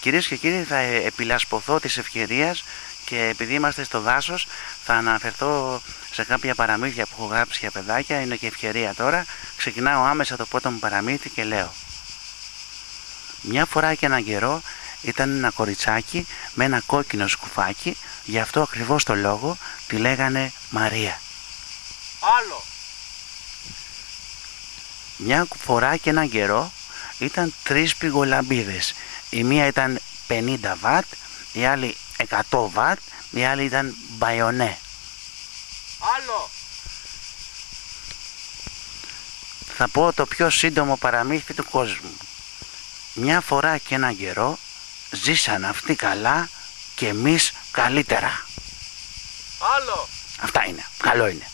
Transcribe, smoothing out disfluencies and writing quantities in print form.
Κυρίες και κύριοι, θα επιλασπωθώ της ευκαιρίας και επειδή είμαστε στο δάσος θα αναφερθώ σε κάποια παραμύθια που έχω γράψει για παιδάκια. Είναι και ευκαιρία τώρα. Ξεκινάω άμεσα το πρώτο μου παραμύθι και λέω: μια φορά και έναν καιρό ήταν ένα κοριτσάκι με ένα κόκκινο σκουφάκι, γι' αυτό ακριβώς το λόγο τη λέγανε Μαρία. Άλλο. Μια φορά και έναν καιρό ήταν τρεις πυγολαμπίδες. Η μία ήταν 50 βατ, η άλλη 100 βατ, η άλλη ήταν μπαϊονέ. Άλλο. Θα πω το πιο σύντομο παραμύθι του κόσμου. Μια φορά και έναν καιρό ζήσαν αυτοί καλά και εμείς καλύτερα. Άλλο. Αυτά είναι. Καλό είναι.